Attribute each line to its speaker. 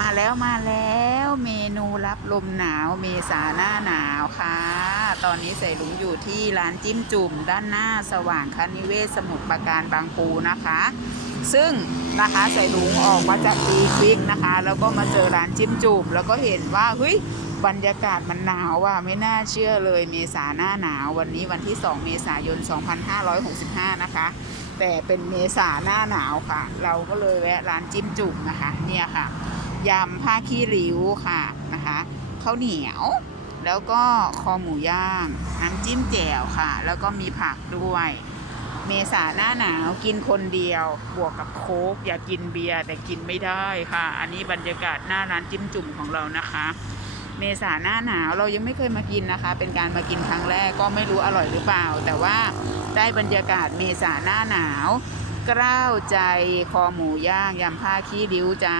Speaker 1: มาแล้วมาแล้วเมนูรับลมหนาวเมษาหน้าหนาวค่ะ ตอนนี้ใส่ลุงอยู่ที่ร้านจิ้มจุ่มด้านหน้าสว่างคณิเวศสมุทรปราการบางปูนะคะ ซึ่งนะคะใส่ลุงออกมาจากดีคลิกนะคะ แล้วก็มาเจอร้านจิ้มจุ่มแล้วก็เห็นว่าเฮ้ยบรรยากาศมันหนาวว่ะไม่น่าเชื่อเลยเมษาหน้าหนาววันนี้วันที่ 2 เมษายน 2565 นะคะ แต่เป็นเมษาหน้าหนาวค่ะ เราก็เลยแวะร้านจิ้มจุ่มนะคะ เนี่ยค่ะ ยำผ้าขี้ริ้วค่ะนะคะข้าวเหนียว แล้วก็คอหมูย่างน้ำจิ้มแจ่วค่ะ แล้วก็มีผักด้วย เมษาหน้าหนาวกินคนเดียว บวกกับโค้กอยากกินเบียร์แต่กินไม่ได้ค่ะ อันนี้บรรยากาศหน้าร้านจิ้มจุ่มของเรานะคะ เมษาหน้าหนาวเรายังไม่เคยมากินนะคะ เป็นการมากินครั้งแรกก็ไม่รู้อร่อยหรือเปล่า แต่ว่าได้บรรยากาศเมษาหน้าหนาวกล้าวใจคอหมูย่างยำผ้าขี้ริ้วจ้า